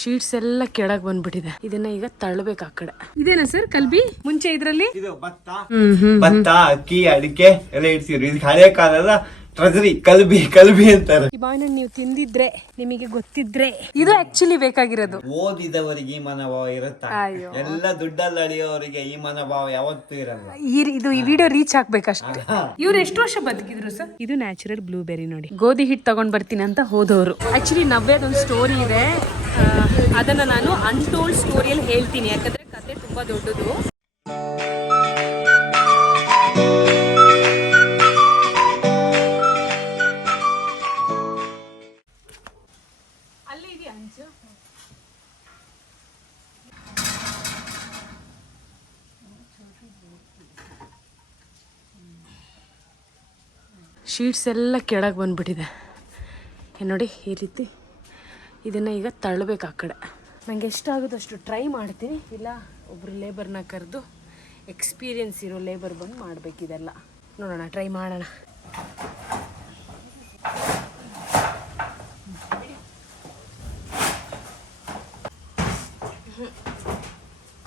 Sheets ಎಲ್ಲ ಕೆಳಗೆ ಬಂದ್ಬಿಟ್ಟಿದೆ. ಇದನ್ನ ಈಗ ತಳ್ಳಬೇಕು ಆ ಕಡೆ. ಇದೇನಾ ಸರ್ ಕಲ್ಬಿ? ಮುಂಚೆ ಇದ್ರಲ್ಲಿ ಇದು ಭತ್ತ ಅಕ್ಕಿ ಅಡಿಕೆ ಎಲ್ಲ ಇಡ್ಸಿದ್ರು. ಇದು ಹಳೆ ಕಾಲದ ಟ್ರೆಜರಿ ಕಲ್ಬಿ ಅಂತಾರೆ. ಈ ಮಾವಿನ ನೀವು ತಿಂದಿದ್ರೆ ನಿಮಗೆ ಗೊತ್ತಿದ್ರೆ ಇದು ಆಕ್ಚುಲಿ ಬೇಕಾಗಿರೋದು. ಓದಿದವರಿಗೆ ಈ ಮನೋಭಾವ ಇರುತ್ತಾ? ಎಲ್ಲ ದುಡ್ಡಲ್ಲಿ ಅಳಿಯೋರಿಗೆ ಈ ಮನೋಭಾವ ಯಾವತ್ತೂ ಇರಲ್ಲ. ಇದು ಈ ವಿಡಿಯೋ ರೀಚ್ ಆಗ್ಬೇಕಷ್ಟೇ. ಇವ್ರು ಎಷ್ಟು ವರ್ಷ ಬದುಕಿದ್ರು ಸರ್? ಇದು ನ್ಯಾಚುರಲ್ ಬ್ಲೂಬೆರಿ ನೋಡಿ. ಗೋಧಿ ಹಿಟ್ಟು ತಗೊಂಡ್ ಬರ್ತೀನಿ ಅಂತ ಹೋದವರು. ಆಕ್ಚುಲಿ ನವ್ಯದೊಂದು ಸ್ಟೋರಿ ಇದೆ, ಅದನ್ನ ನಾನು ಅನ್ಟೋಲ್ಡ್ ಸ್ಟೋರಿಯಲ್ಲಿ ಹೇಳ್ತೀನಿ, ಯಾಕಂದ್ರೆ ಕತೆ ತುಂಬಾ ದೊಡ್ಡದು. ಶೀಟ್ಸ್ ಎಲ್ಲ ಕೆಳಗೆ ಬಂದ್ಬಿಟ್ಟಿದೆ ನೋಡಿ ಈ ರೀತಿ. ಇದನ್ನು ಈಗ ತಳ್ಳಬೇಕು ಆ ಕಡೆ. ನನಗೆ ಎಷ್ಟಾಗುತ್ತೋ ಅಷ್ಟು ಟ್ರೈ ಮಾಡ್ತೀನಿ, ಇಲ್ಲ ಒಬ್ಬರು ಲೇಬರ್ನ ಕರೆದು ಎಕ್ಸ್ಪೀರಿಯನ್ಸ್ ಇರೋ ಲೇಬರ್ ಬಂದು ಮಾಡಬೇಕಿದೆಲ್ಲ. ನೋಡೋಣ, ಟ್ರೈ ಮಾಡೋಣ.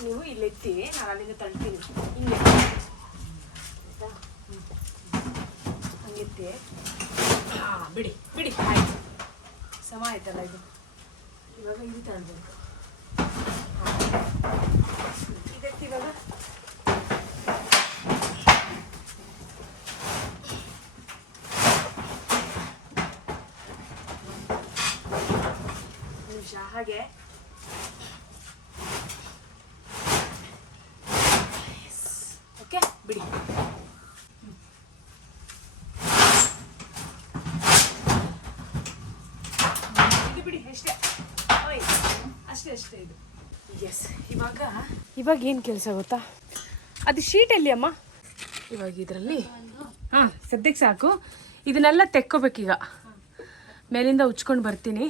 ನೀವು ಇಲ್ಲಿ ಎತ್ತಿ, ನಾನು ಅಲ್ಲಿಂದ ತಳ್ತೀನಿ. ಹಿಂಗೆ ಹಂಗೆತ್ತಿ. ಹಾಂ, ಬಿಡಿ ಆಯ್ತು, ಸಮ ಆಯ್ತಲ್ಲ ಇದು. ಇವಾಗ ಇದು ತಳ್ಬೇಕು. ಇದಕ್ಕೆ ಇವಾಗ ನಿಮಿಷ ಹಾಗೆ. ಓಕೆ, ಬಿಡಿ. ಅಷ್ಟೇ ಇದು. ಎಸ್, ಇವಾಗ ಏನು ಕೆಲಸ ಗೊತ್ತಾ? ಅದು ಶೀಟಲ್ಲಿ ಅಮ್ಮ. ಇವಾಗ ಇದರಲ್ಲಿ ಸದ್ಯಕ್ಕೆ ಸಾಕು. ಇದನ್ನೆಲ್ಲ ತೆಕ್ಕೋಬೇಕೀಗ. ಮೇಲಿಂದ ಉಚ್ಕೊಂಡು ಬರ್ತೀನಿ.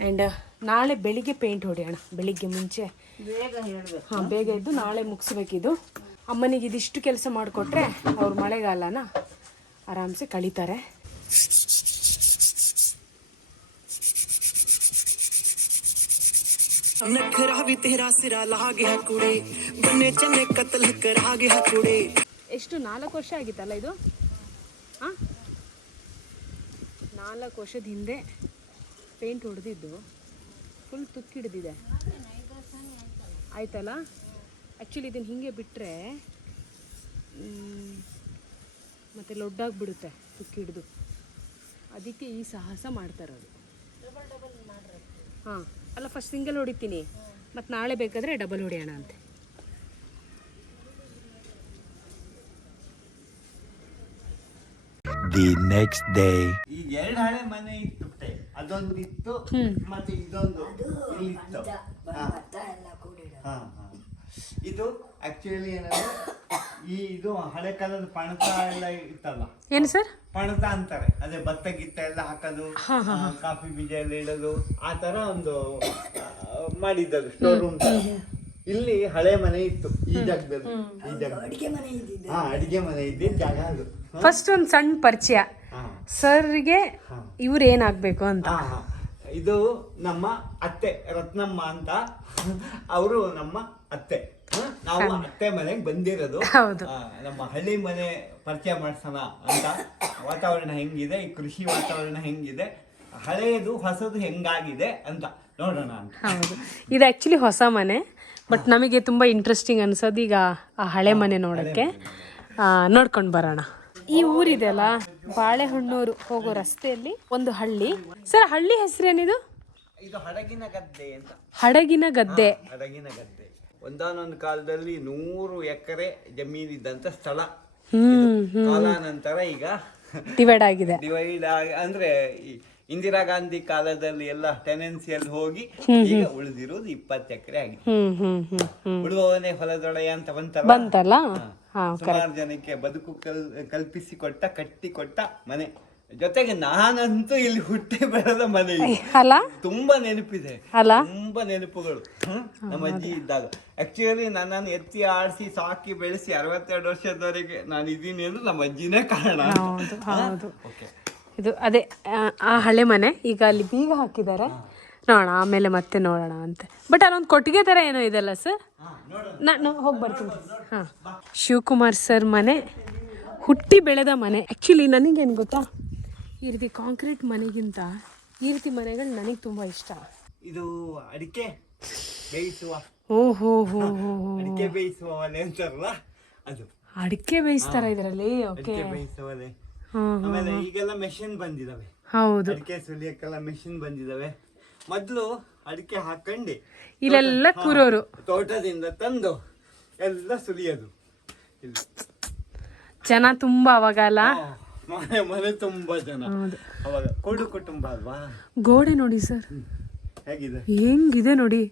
ಆ್ಯಂಡ್ ನಾಳೆ ಬೆಳಿಗ್ಗೆ ಪೇಂಟ್ ಹೊಡೆಯೋಣ. ಬೆಳಿಗ್ಗೆ ಮುಂಚೆ ಬೇಗ ಇದ್ದು ನಾಳೆ ಮುಗಿಸ್ಬೇಕಿದು. ಅಮ್ಮನಿಗೆ ಇದಿಷ್ಟು ಕೆಲಸ ಮಾಡಿಕೊಟ್ರೆ ಅವ್ರು ಮಳೆಗಾಲನ ಆರಾಮ್ಸೆ ಕಳೀತಾರೆ. ಎಷ್ಟು 4 ವರ್ಷ ಆಗಿತ್ತಲ್ಲ ಇದು? 4 ವರ್ಷದ ಹಿಂದೆ ಪೇಂಟ್ ಹೊಡೆದಿದ್ದು ಫುಲ್ ತುಕ್ಕಿಡ್ದಿದೆ ಆಯ್ತಲ್ಲ. ಆ್ಯಕ್ಚುಲಿ ಇದನ್ನು ಹಿಂಗೆ ಬಿಟ್ಟರೆ ಮತ್ತು ಲೊಡ್ಡಾಗಿಬಿಡುತ್ತೆ ತುಕ್ಕಿಡ್ದು. ಅದಕ್ಕೆ ಈ ಸಾಹಸ ಮಾಡ್ತಾರದು. ಹಾಂ, ಅಲ್ಲ, ಫಸ್ಟ್ ಸಿಂಗಲ್ ಹೊಡಿತೀನಿ, ಮತ್ತು ನಾಳೆ ಬೇಕಾದರೆ ಡಬಲ್ ಹೊಡೆಯೋಣ ಅಂತೆ. The next day. ಈಗ 2 ಹಳೆ ಮನೆ ಇತ್ತು, ಅದೊಂದು ಇತ್ತು ಮತ್ತೆ ಇದೊಂದು ಇತ್ತು. ಇದು ಆಕ್ಚುಲಿ ಏನಂದ್ರೆ ಇದು ಹಳೆ ಕಾಲದ ಪಣತ ಎಲ್ಲ ಇತ್ತಲ್ಲ. ಏನು ಸರ್? ಪಣತ ಅಂತಾರೆ. ಅದೇ ಭತ್ತ ಗಿತ್ತ ಎಲ್ಲ ಹಾಕೋದು, ಕಾಫಿ ಬೀಜ ಎಲ್ಲ ಇಡೋದು, ಆ ತರ ಒಂದು ಮಾಡಿದ್ದರು ಸ್ಟೋರ್ ರೂಮ್ ತರ. ಇಲ್ಲಿ ಹಳೆ ಮನೆ ಇತ್ತು ಈ ಜಾಗದಲ್ಲಿ. ಅಡಿಗೆ ಮನೆ ಇದ್ದ ಜಾಗ ಅದು. ಫಸ್ಟ್ ಒಂದು ಸಣ್ಣ ಪರಿಚಯ ಸರ್ಗೆ, ಇವ್ರು ಏನಾಗಬೇಕು ಅಂತ. ಇದು ನಮ್ಮ ಅತ್ತೆ ರತ್ನಮ್ಮ ಅಂತ. ಅವರು ನಮ್ಮ ಅತ್ತೆ. ನಾವು ಅತ್ತೆ ಮನೆಗೆ ಬಂದಿರೋದು. ನಮ್ಮ ಹಳ್ಳಿ ಮನೆ ಪರಿಚಯ ಮಾಡ್ಸೋಣ ಅಂತ. ವಾತಾವರಣ ಹೆಂಗಿದೆ, ಈ ಕೃಷಿ ವಾತಾವರಣ ಹೆಂಗಿದೆ, ಹಳೆಯದು ಹೊಸದು ಹೆಂಗಾಗಿದೆ ಅಂತ ನೋಡೋಣ ಅಂತ. ಹೌದು, ಇದು ಆ್ಯಕ್ಚುಲಿ ಹೊಸ ಮನೆ, ಬಟ್ ನಮಗೆ ತುಂಬ ಇಂಟ್ರೆಸ್ಟಿಂಗ್ ಅನ್ಸೋದು ಈಗ ಆ ಹಳೆ ಮನೆ ನೋಡೋಕ್ಕೆ. ನೋಡ್ಕೊಂಡು ಬರೋಣ. ಈ ಊರಿದೆ ಅಲ್ಲ, ಬಾಳೆಹೊನ್ನೂರು ಹೋಗೋ ರಸ್ತೆಯಲ್ಲಿ ಒಂದು ಹಳ್ಳಿ. ಸರ್, ಹಳ್ಳಿ ಹೆಸರೇನಿದು? ಇದು ಹಡಗಿನ ಗದ್ದೆ ಅಂತ. ಹಡಗಿನ ಗದ್ದೆ. ಹಡಗಿನ ಗದ್ದೆ ಒಂದಾನೊಂದು ಕಾಲದಲ್ಲಿ 100 ಎಕರೆ ಜಮೀನಿದ್ದಂತ ಸ್ಥಳ. ಕಾಲಾನಂತರ ಈಗ ಡಿವೈಡ್ ಆಗಿದೆ. ಅಂದ್ರೆ ಇಂದಿರಾ ಗಾಂಧಿ ಕಾಲದಲ್ಲಿ ಎಲ್ಲ ಟೆನೆನ್ಸಿಯಲ್ಲಿ ಹೋಗಿ ಈಗ ಉಳಿದಿರೋದು 20 ಎಕರೆ ಆಗಿದೆ. ಉಳುವವನೇ ಹೊಲದೊಡೆಯ ಅಂತ ಬಂತಲ್ಲ. ಸುಮಾರು ಜನಕ್ಕೆ ಬದುಕು ಕಲ್ಪಿಸಿಕೊಟ್ಟ, ಕಟ್ಟಿಕೊಟ್ಟ ಮನೆ. ಜೊತೆಗೆ ನಾನಂತೂ ಇಲ್ಲಿ ಹುಟ್ಟಿ ಬೆಳೆದ ಮನೆ. ತುಂಬಾ ನೆನಪಿದೆ, ತುಂಬಾ ನೆನಪುಗಳು. ನಮ್ಮ ಅಜ್ಜಿ ಇದ್ದಾಗ ಆಕ್ಚುಲಿ ನನ್ನನ್ನು ಎತ್ತಿ ಆಡಿಸಿ ಸಾಕಿ ಬೆಳೆಸಿ 62 ವರ್ಷದವರೆಗೆ ನಾನು ಇದೀನಿ ಅಂದ್ರೆ ನಮ್ಮ ಅಜ್ಜಿನೇ ಕಾರಣ. ಇದು ಅದೇ ಆ ಹಳೆ ಮನೆ. ಈಗ ಅಲ್ಲಿ ಬೀಗ ಹಾಕಿದ್ದಾರೆ. ನೋಡೋಣ ಆಮೇಲೆ ಮತ್ತೆ ನೋಡೋಣ ಅಂತೆ. ಬಟ್ ಅಲ್ಲೊಂದು ಕೊಟ್ಟಿಗೆ ಥರ ಏನೋ ಇದೆಲ್ಲ ಸರ್. ನಾನು ಹೋಗಿ ಬರ್ತೀನಿ. ಹಾಂ, ಶಿವಕುಮಾರ್ ಸರ್ ಮನೆ, ಹುಟ್ಟಿ ಬೆಳೆದ ಮನೆ. ಆ್ಯಕ್ಚುಲಿ ನನಗೇನು ಗೊತ್ತಾ, ಈ ರೀತಿ ಕಾಂಕ್ರೀಟ್ ಮನೆಗಿಂತ ಈ ರೀತಿ ಮನೆಗಳು ನನಗೆ ತುಂಬ ಇಷ್ಟ. ಇದು ಅಡಿಕೆ ಬೇಯಿಸುವ, ಓಹೋ ಹೋ ಹೋ ಅಡಿಕೆ ಬೇಯಿಸುವ ಒಲೆ ಅಂತಾರಲ್ಲ ಅದು. ಅಡಿಕೆ ಬೇಯಿಸ್ತಾರ ಇದರಲ್ಲಿ? ಓಕೆ, ಅಡಿಕೆ ಬೇಯಿಸುವ ಒಲೆ. ಆಮೇಲೆ ಈಗೆಲ್ಲ ಮೆಷಿನ್ ಬಂದಿದಾವೆ. ಹೌದು, ಅಡಿಕೆ ಸುಲಿಯಕ್ಕೆಲ್ಲ ಮೆಷಿನ್ ಬಂದಿದಾವೆ. ಮೊದ್ಲು ಅಡಿಕೆ ಹಾಕೊಂಡು ಇಲ್ಲೆಲ್ಲ ಕೂರೋರು, ತೋಟದಿಂದ ತಂದು ಎಲ್ಲ ಸುಲಿಯೋದು. ಜನ ತುಂಬಾ ಅವಾಗ ಅಲ್ಲ, ಮನೆ ತುಂಬಾ ಜನ ಅವಾಗ. ಕೂಡು ಕುಟುಂಬ ಅಲ್ವಾ. ಗೋಡೆ ನೋಡಿ ಸರ್ ಹೇಗಿದೆ, ಹೆಂಗಿದೆ ನೋಡಿ.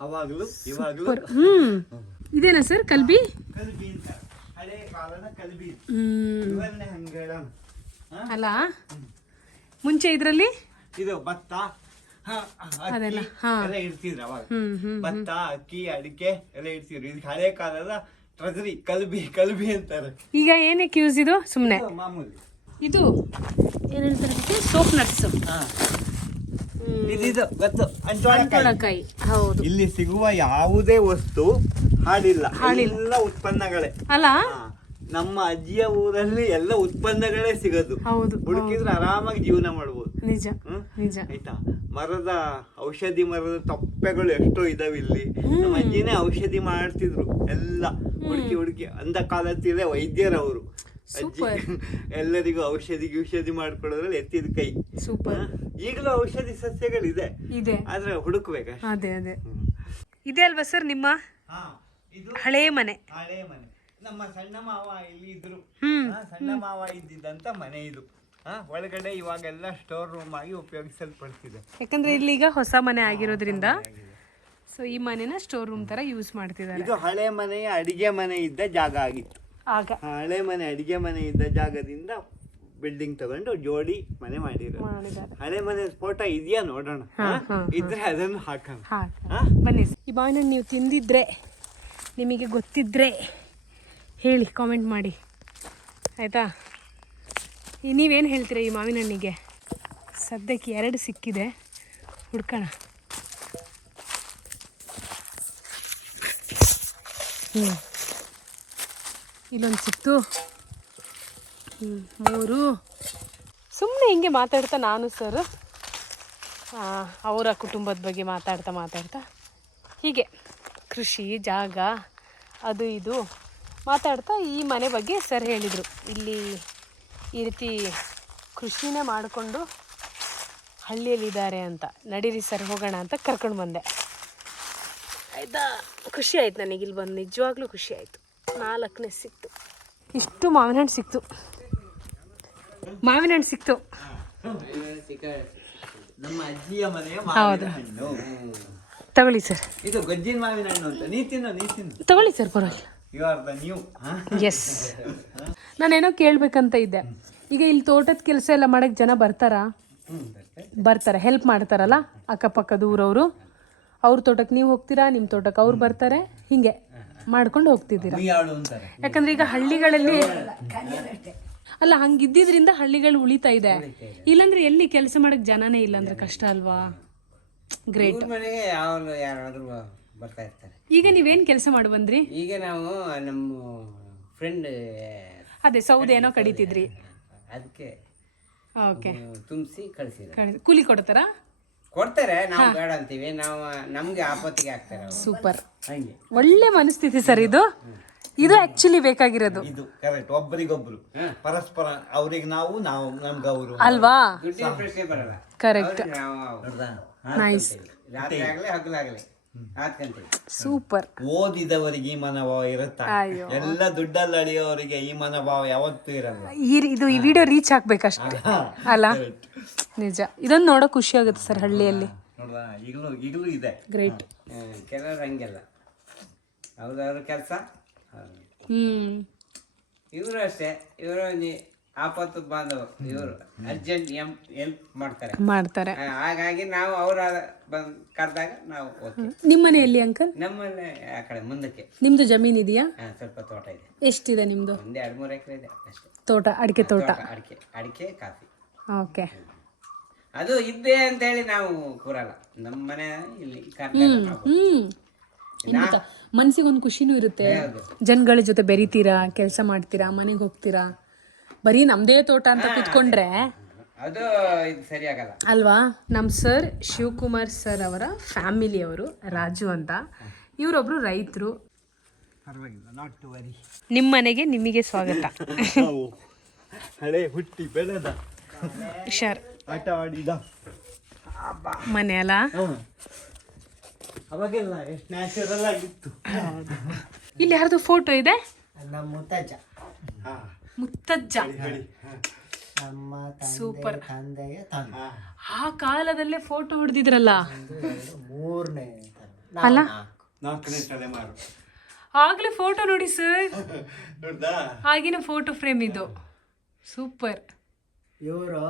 ಅವಾಗ್ಲೂ ಇವಾಗ್ಲೂ ಇದೇನಾ ಸರ್ ಕಲ್ಬಿ? ಕಲ್ಬಿ ಅಂತ ಹಳೆ ಕಾಲದ ಕಲ್ಬಿ. ಇವನ್ನೇ ಹಂಗೆ ಹೇಳೋಣ ಅಲ್ಲ. ಮುಂಚೆ ಇದ್ರಲ್ಲಿ ಇದು ಭತ್ತ ಅದೆಲ್ಲ ಎಲ್ಲ ಇಡ್ತಿದ್ರು ಅವಾಗ. ಭತ್ತ, ಅಕ್ಕಿ, ಅಡಿಕೆ ಎಲ್ಲ ಇಡ್ತಿದ್ರು. ಇದು ಹಳೆ ಕಾಲದ ಟ್ರೆಜರಿ, ಕಲ್ಬಿ ಅಂತಾರೆ. ಈಗ ಏನಕ್ಕೆ ಯೂಸ್ ಇದು? ಸುಮ್ಮನೆ ಮಾಮೂಲಿ. ಇದು ಏನ್ ಹೇಳ್ತಾರೆ, ಸೋಪ್ ನಟ್ಸ್. ಇದು ಗೊತ್ತು, ಅಂಟೊಳಕಾಯಿ. ಹೌದು, ಇಲ್ಲಿ ಸಿಗುವ ಯಾವುದೇ ವಸ್ತು ಹಾಡಿಲ್ಲ, ಎಲ್ಲ ಉತ್ಪನ್ನಗಳೇ ಅಲ್ಲ. ನಮ್ಮ ಅಜ್ಜಿಯ ಊರಲ್ಲಿ ಎಲ್ಲ ಉತ್ಪನ್ನಗಳೇ ಸಿಗೋದು. ಹೌದು, ಹುಡುಕಿದ್ರೆ ಆರಾಮಾಗಿ ಜೀವನ ಮಾಡ್ಬೋದು. ನಿಜ ನಿಜ. ಆಯ್ತಾ, ಔಷಧಿ ಮರದ ತೊಪ್ಪೆಗಳು ಎಷ್ಟೋ ಇದಾವೆ ಇಲ್ಲಿ. ನಮ್ಮ ಅಜ್ಜಿನೇ ಔಷಧಿ ಮಾಡ್ತಿದ್ರು ಎಲ್ಲ ಹುಡುಕಿ. ಅಂದ ಕಾಲತ್ತಿದೆ ವೈದ್ಯರವರು. ಅಜ್ಜಿ ಎಲ್ಲರಿಗೂ ಔಷಧಿ ಮಾಡ್ಕೊಡೋದ್ರಲ್ಲಿ ಎತ್ತಿದ ಕೈ. ಸೂಪರ್. ಈಗಲೂ ಔಷಧಿ ಸಸ್ಯಗಳಿದೆ, ಆದ್ರೆ ಹುಡುಕ್ಬೇಕು. ಅದೇ ಇದೆ ಅಲ್ವಾ ಸರ್ ನಿಮ್ಮ ಹಳೆ ಮನೆ? ಹಳೆ ಮನೆ. ನಮ್ಮ ಸಣ್ಣ ಮಾವ ಇಲ್ಲಿ ಇದ್ರು. ಸಣ್ಣ ಮಾವ ಇದ್ದಿದ್ದಂತ ಮನೆ ಇದು. ಒಳಗಡೆ ಇವಾಗೆಲ್ಲ ಸ್ಟೋರ್ ರೂಮ್ ಆಗಿ ಉಪಯೋಗಿಸಲ್ಪಡ್ತಿದೆ. ಯಾಕಂದ್ರೆ ಇಲ್ಲಿ ಈಗ ಹೊಸ ಮನೆ ಆಗಿರೋದ್ರಿಂದ ಸೊ ಈ ಮನೆನ ಸ್ಟೋರ್ ರೂಮ್ ತರ ಯೂಸ್ ಮಾಡ್ತಿದ್ದಾರೆ. ಇದು ಹಳೆ ಮನೆಯ ಅಡಿಗೆ ಮನೆ ಇದ್ದ ಜಾಗ ಆಗಿತ್ತು ಆಗ. ಹಳೆ ಮನೆ ಅಡಿಗೆ ಮನೆ ಇದ್ದ ಜಾಗದಿಂದ ಬಿಲ್ಡಿಂಗ್ ತಗೊಂಡು ಜೋಡಿ ಮನೆ ಮಾಡಿದ್ರು. ಹಳೆ ಮನೆ ಫೋಟೋ ಇದೆಯಾ ನೋಡೋಣ, ಇದ್ರೆ ಅದನ್ನು ಹಾಕೋಣ. ಬನ್ನಿ. ಈ ಮಾವಿನ ಹಣ್ಣು ನೀವು ತಿಂದಿದ್ರೆ, ನಿಮಗೆ ಗೊತ್ತಿದ್ರೆ ಹೇಳಿ, ಕಾಮೆಂಟ್ ಮಾಡಿ ಆಯಿತಾ. ನೀವೇನು ಹೇಳ್ತೀರಾ ಈ ಮಾವಿನ ಹಣ್ಣಿಗೆ? ಸದ್ಯಕ್ಕೆ 2 ಸಿಕ್ಕಿದೆ, ಹುಡ್ಕೋಣ. ಇಲ್ಲೊಂದು ಸಿಕ್ತು, 3. ಸುಮ್ಮನೆ ಹಿಂಗೆ ಮಾತಾಡ್ತಾ ನಾನು ಸರ್ ಅವರ ಕುಟುಂಬದ ಬಗ್ಗೆ ಮಾತಾಡ್ತಾ ಹೀಗೆ ಕೃಷಿ ಜಾಗ ಅದು ಇದು ಮಾತಾಡ್ತಾ ಈ ಮನೆ ಬಗ್ಗೆ ಸರ್ ಹೇಳಿದರು. ಇಲ್ಲಿ ಈ ರೀತಿ ಕೃಷಿನೇ ಮಾಡಿಕೊಂಡು ಹಳ್ಳಿಯಲ್ಲಿದ್ದಾರೆ ಅಂತ. ನಡೀರಿ ಸರ್ ಹೋಗೋಣ ಅಂತ ಕರ್ಕೊಂಡು ಬಂದೆ. ಆಯಿತಾ, ಖುಷಿ ಆಯ್ತು ನನಗೆ ಇಲ್ಲಿ ಬಂದು, ನಿಜವಾಗ್ಲೂ ಖುಷಿ ಆಯಿತು. 4ನೇ ಸಿಕ್ತು. ಇಷ್ಟು ಮಾವಿನ ಹಣ್ಣು ಸಿಕ್ತು. ನಮ್ಮ ಅಜ್ಜಿಯ ಮನೆಯ ಮಾವಿನ ಹಣ್ಣು. ತಗೊಳ್ಳಿ ಸರ್. ಇದು ಗಜ್ಜಿನ ಮಾವಿನ ಹಣ್ಣು ಅಂತ. ನೀ ತಿನ್ನು. ತಗೊಳ್ಳಿ ಸರ್, ಪರವಾಗಿಲ್ಲ. You are the new. Yes. ನಾನೇನೋ ಕೇಳಬೇಕಂತ ಇದ್ದೆ. ಈಗ ಇಲ್ಲಿ ತೋಟದ ಕೆಲಸ ಎಲ್ಲ ಮಾಡಕ್ಕೆ ಜನ ಬರ್ತಾರೆ, ಹೆಲ್ಪ್ ಮಾಡ್ತಾರಲ್ಲ ಅಕ್ಕಪಕ್ಕದ ಊರವರು. ಅವ್ರ ತೋಟಕ್ಕೆ ನೀವು ಹೋಗ್ತೀರಾ, ನಿಮ್ಮ ತೋಟಕ್ಕೆ ಅವ್ರು ಬರ್ತಾರೆ, ಹಿಂಗೆ ಮಾಡ್ಕೊಂಡು ಹೋಗ್ತಿದ್ದೀರಾ. ಯಾಕಂದ್ರೆ ಈಗ ಹಳ್ಳಿಗಳಲ್ಲಿ ಅಲ್ಲ, ಹಂಗಿದ್ದಿದ್ರಿಂದ ಹಳ್ಳಿಗಳು ಉಳಿತಾ ಇದೆ. ಇಲ್ಲಾಂದ್ರೆ ಎಲ್ಲಿ ಕೆಲಸ ಮಾಡಕ್ ಜನನೇ ಇಲ್ಲ ಅಂದ್ರೆ ಕಷ್ಟ ಅಲ್ವಾ. ಗ್ರೇಟ್. ಬರ್ತಾ ಇರ್ತಾರೆ. ಈಗ ನೀವೇನ್ ಕೆಲಸ ಮಾಡಿ ಬಂದ್ರಿ? ಈಗ ನಾವು ನಮ್ಮ ಫ್ರೆಂಡ್ ಅದೇ ಸೌದೆ ಏನೋ ಕಡಿತಿದ್ರಿ, ಅದಕ್ಕೆ ಓಕೆ ತುಂಬಿಸಿ ಕಳಿಸಿದ್ರು. ಕೂಲಿ ಕೊಡ್ತಾರಾ? ಕೊಡ್ತಾರೆ, ನಾವು ಬೇಡ ಅಂತೀವಿ. ನಾವು ನಮ್ಗೆ ಆಪತ್ತಿಗೆ ಹಾಕ್ತಾರೆ. ಸೂಪರ್, ಹಂಗೆ ಒಳ್ಳೆ ಮನಸ್ಥಿತಿ ಸರ್ ಇದು. ಇದು ಆಕ್ಚುಲಿ ಬೇಕಾಗಿರೋದು. ಇದು ಕರೆಕ್ಟ್. ಒಬ್ಬರಿಗೊಬ್ರು ಪರಸ್ಪರ, ಅವ್ರಿಗೆ ನಾವು ನಮ್ಗೆ ಅವರು ಅಲ್ವಾ? ದುಡ್ಡಿನ ಪ್ರಶ್ನೆ ಬರಲ್ಲ. ಕರೆಕ್ಟ್. ನೈಸ್. ರಾತ್ರಿ ಆಗಲಿ ಹಗಲಾಗಲಿ ಹಾಕ್ಕೊಂತೀವಿ. ಸೂಪರ್. ಓದಿದವರಿಗೆ ಈ ಮನೋಭಾವ ಇರುತ್ತಾ? ಎಲ್ಲ ದುಡ್ಡಲ್ಲಿ ಅಳಿಯೋರಿಗೆ ಈ ಮನೋಭಾವ ಯಾವತ್ತೂ ಇರಲ್ಲ. ಇದು ಈ ವಿಡಿಯೋ ರೀಚ್ ಆಗ್ಬೇಕಷ್ಟೇ ಅಲ್ಲ? ನಿಜ. ಇದೊಂದು ನೋಡೋ ಖುಷಿ ಆಗುತ್ತೆ ಸರ್ ಹಳ್ಳಿಯಲ್ಲಿ. ನೋಡ್ದಾ, ಈಗಲೂ ಇದೆ. ಗ್ರೇಟ್. ಕೆಲವರು ಹಂಗೆಲ್ಲ, ಅವ್ರವ್ರ ಕೆಲಸ. ಇವರು ಅಷ್ಟೇ, ಇವರು ಆಪತ್ತು ಬಾಂಧವ, ಇವರು ಅರ್ಜೆಂಟ್ ಹೆಲ್ಪ್ ಮಾಡ್ತಾರೆ. ಹಾಗಾಗಿ ನಾವು ಅವ್ರ ಬಂದು ಕರೆದಾಗ ನಾವು ಓಕೆ. ನಿಮ್ಮ ಮನೆಯಲ್ಲಿ ಅಂಕಲ್? ನಮ್ಮಲ್ಲೇ ಆ ಕಡೆ ಮುಂದಕ್ಕೆ. ನಿಮ್ದು ಜಮೀನ್ ಇದೆಯಾ? ಸ್ವಲ್ಪ ತೋಟ ಇದೆ. ಎಷ್ಟಿದೆ ನಿಮ್ದು? 1-2-3 ಎಕರೆ ಇದೆ ಅಷ್ಟೇ. ತೋಟ, ಅಡಿಕೆ ತೋಟ? ಅಡಿಕೆ ಕಾಫಿ. ಓಕೆ. ಅದು ಇದ್ದೆ ಅಂತ ಹೇಳಿ ನಾವು ಕೂರಲ್ಲ. ನಮ್ಮ ಮನೆ ಇಲ್ಲಿ ಕರ್ನಾಟಕ ನಾವು. ಇನ್ನು ಮನ್ಸಿಗೆ ಒಂದು ಖುಷಿನೂ ಇರುತ್ತೆ. ಜನಗಳ ಜೊತೆ ಬೆರಿತೀರಾ, ಕೆಲಸ ಮಾಡ್ತೀರಾ, ಮನೆಗೆ ಹೋಗ್ತೀರಾ. ಬರೀ ನಮ್ದೇ ತೋಟ ಅಂತ ಕೂತ್ಕೊಂಡ್ರೆ ಅದು ಇದು ಸರಿ ಆಗಲ್ಲ ಅಲ್ವಾ. ನಮ್ಮ ಸರ್ ಶಿವಕುಮಾರ್ ಸರ್ ಅವರ ಫ್ಯಾಮಿಲಿಯವರು ರಾಜು ಅಂತ, ಇವರೊಬ್ರು ರೈತರು. ಪರವಾಗಿಲ್ಲ, ನಾಟ್ ಟು ವರಿ. ನಿಮ್ಮ ಮನೆಗೆ ನಿಮಗೆ ಸ್ವಾಗತ. ಹಳೆ ಹುಟ್ಟಿ ಬೆಳೆದ ಹುಷಾರ್ ಆಟ ಆಡಿದ ಮನೆ ಅಲ್ಲ. ಅವಾಗೆಲ್ಲ ಎಷ್ಟು ನ್ಯಾಚುರಲ್ ಆಗಿತ್ತು. ಇಲ್ಲಿ ಯಾರ್ದು ಫೋಟೋ ಇದೆ? ನಮ್ಮ ಮುತ್ತಜ್ಜ, ಮುತ್ತಜ್ಜ. ನಮ್ಮ ಸೂಪರ್. ತಂದೆಯ ತಂದೆ. ಆ ಕಾಲದಲ್ಲೇ ಫೋಟೋ ಹೊಡೆದಿದ್ರಲ್ಲ, 3ನೇ ಅಲ್ಲ 4ನೇ ತಲೆಮಾರು. ಆಗ್ಲೇ ಫೋಟೋ ನೋಡಿ ಸರ್, ನೋಡ್ದಾ? ಆಗಿನ ಫೋಟೋ ಫ್ರೇಮ್ ಇದು. ಸೂಪರ್. ಇವರು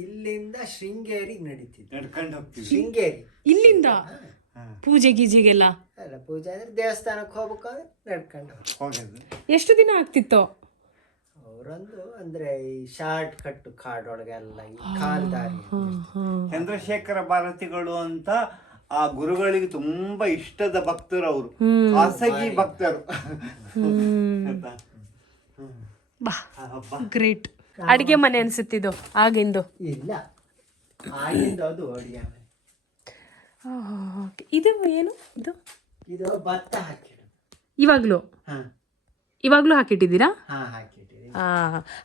ಇಲ್ಲಿಂದ ಶೃಂಗೇರಿಗೆ ನಡೀತಿದ್ರು. ನಡ್ಕೊಂಡು ಹೋಗ್ತೀವಿ. ಶೃಂಗೇರಿ ಇಲ್ಲಿಂದ ಪೂಜೆ ಗೀಜೆಗೆಲ್ಲ ಅಲ್ಲ, ಪೂಜೆ ಅಂದ್ರೆ ದೇವಸ್ಥಾನಕ್ಕೆ ಹೋಗ್ಬೇಕಾದ್ರೆ ನಡ್ಕೊಂಡು ಹೋಗೋದು. ಎಷ್ಟು ದಿನ ಆಗ್ತಿತ್ತು? ಅವರೊಂದು ಅಂದ್ರೆ ಈ ಶಾರ್ಟ್ ಕಟ್ ಕಾಡೊಳಗೆಲ್ಲ ಈ ಕಾಲ್ದಾರಿ. ಚಂದ್ರಶೇಖರ ಭಾರತಿಗಳು ಅಂತ ಆ ಗುರುಗಳಿಗೆ ತುಂಬಾ ಇಷ್ಟದ ಭಕ್ತರು ಅವರು, ಖಾಸಗಿ ಭಕ್ತರು. ಬಾ, ಗ್ರೇಟ್. ಅಡಿಗೆ ಮನೆ ಅನ್ಸುತ್ತಿದ್ದು ಆಗಿಂದು. ಇಲ್ಲ, ಆಗಿಂದ ಅದು ಅಡಿಗೆ ಮನೆ. ಇದು ಏನು ಇದು? ಇದು ಭತ್ತ ಹಾಕಿಡು. ಇವಾಗ್ಲೂ ಇವಾಗ್ಲೂ ಹಾಕಿಟ್ಟಿದ್ದೀರಾ? ಹಾಕಿಟ್ಟಿದ್ದೀವಿ.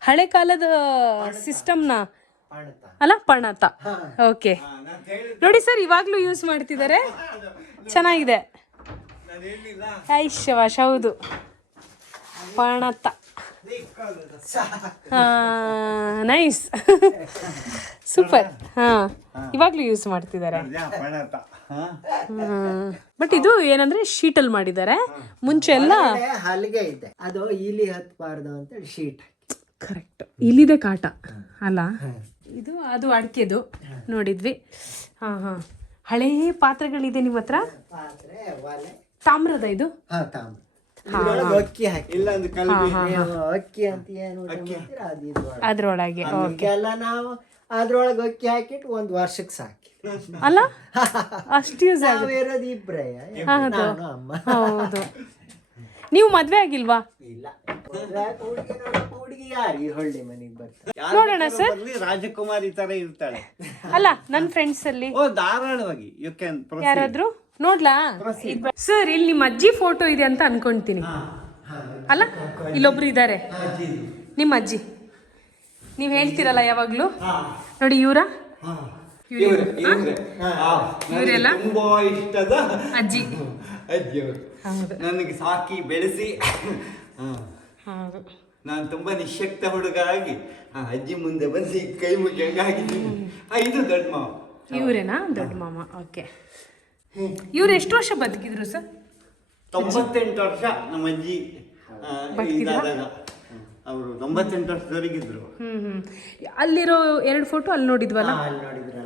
ಹಳೆ ಕಾಲದ ಸಿಸ್ಟಮ್ನ ಅಲ್ಲ, ಪಣತ. ಓಕೆ, ನೋಡಿ ಸರ್, ಇವಾಗ್ಲೂ ಯೂಸ್ ಮಾಡ್ತಿದ್ದಾರೆ. ಚೆನ್ನಾಗಿದೆ. ಐಶವಾಶ್, ಹೌದು, ಪಣತ. Nice, super. ಇವಾಗ್ಲೂ ಯೂಸ್ ಮಾಡ್ತಿದ್ದಾರೆ. ಬಟ್ ಇದು ಏನಂದ್ರೆ ಶೀಟಲ್ಲಿ ಮಾಡಿದ್ದಾರೆ. ಮುಂಚೆ ಎಲ್ಲ ಹಲಿಗೆ ಇದೆ, ಅದು ಇಲಿ ಹತ್ಬಾರ್ದು ಅಂತೇಳಿ ಶೀಟ್. ಕರೆಕ್ಟ್, ಇಲ್ಲಿದೆ ಕಾಟ ಅಲ್ಲ. ಇದು ಅದು ಅಡಿಕೆದು ನೋಡಿದ್ವಿ. ಹಳೇ ಪಾತ್ರೆಗಳಿದೆ ನಿಮ್ಮ ಹತ್ರ? ಪಾತ್ರೆ, ಒಲೆ, ತಾಮ್ರದ ಇದು. ತಾಮ್ರ. ಅಕ್ಕಿ ಹಾಕಿ, ಇಲ್ಲ ಅಂದ್ರೆ ಅಕ್ಕಿ ಅಂತ ಏನು ಅದು ಅದ್ರೊಳಗೆ ಎಲ್ಲ ನಾವು ಅದ್ರೊಳಗೆ ಅಕ್ಕಿ ಹಾಕಿಟ್ಟು 1 ವರ್ಷಕ್ಕೆ ಸಾಕಿ ಅಲ್ಲ, ಅಷ್ಟು ಯೂಸ್ ನಾವಿರೋದು ಇಬ್ರೇ, ನಾನು ಅಮ್ಮ. ಹೌದು. ನೀವು ಮದ್ವೆ ಆಗಿಲ್ವಾ? ಇಲ್ಲ, ಹುಡುಗಿ ಯಾರು ಈ ಹೊಳ್ಳಿ ಮನೆಗೆ ಬರ್ತಾರೆ? ನೋಡೋಣ ಸರ್. ರಾಜಕುಮಾರಿ ತರ ಇರ್ತಾಳೆ. ಅಲ್ಲ, ನನ್ನ ಫ್ರೆಂಡ್ಸ್ ಅಲ್ಲಿ ಧಾರಾಳವಾಗಿ ಯು ಕ್ಯಾನ್ ಯಾರಾದ್ರೂ ನೋಡ್ಲಾ ಸರ್? ಇಲ್ಲಿ ನಿಮ್ಮ ಅಜ್ಜಿ ಫೋಟೋ ಇದೆ ಅಂತ ಅನ್ಕೊಂತೀನಿ. ಅಲ್ಲ, ಇಲ್ಲೊಬ್ರು ಇದ್ದಾರೆ, ನಿಮ್ಮ ಅಜ್ಜಿ. ನೀವ್ ಹೇಳ್ತೀರಲ್ಲ ಯಾವಾಗ್ಲೂ. ನೋಡಿ, ಇವರೆಲ್ಲ ತುಂಬಾ ಇಷ್ಟದ ಅಜ್ಜಿ. ಅಜ್ಜಿಯವರು ನನಗೆ ಸಾಕಿ ಬೆಳೆಸಿ, ನಾನು ತುಂಬಾ ನಿಶಕ್ತ ಹುಡುಗ ಆಗಿ ಅಜ್ಜಿ ಮುಂದೆ ಬಂದು ಕೈ ಮುಗಿಯಂಗಾಗಿದ್ದೀನಿ. ಇದು ದೊಡ್ಡ ಮಾವ. ಇವರೇನಾ ದೊಡ್ಡ ಮಾಮ? ಓಕೆ. ಇವ್ರು ಎಷ್ಟು ವರ್ಷ ಬದುಕಿದ್ರು ಸರ್? 98 ವರ್ಷ ನಮ್ಮ ಅಜ್ಜಿ ಇದಾದಾಗ. ಅವರು 98 ವರ್ಷದವರೆಗಿದ್ರು. ಅಲ್ಲಿರೋ 2 ಫೋಟೋ ಅಲ್ಲಿ ನೋಡಿದ್ವಲ್ಲ,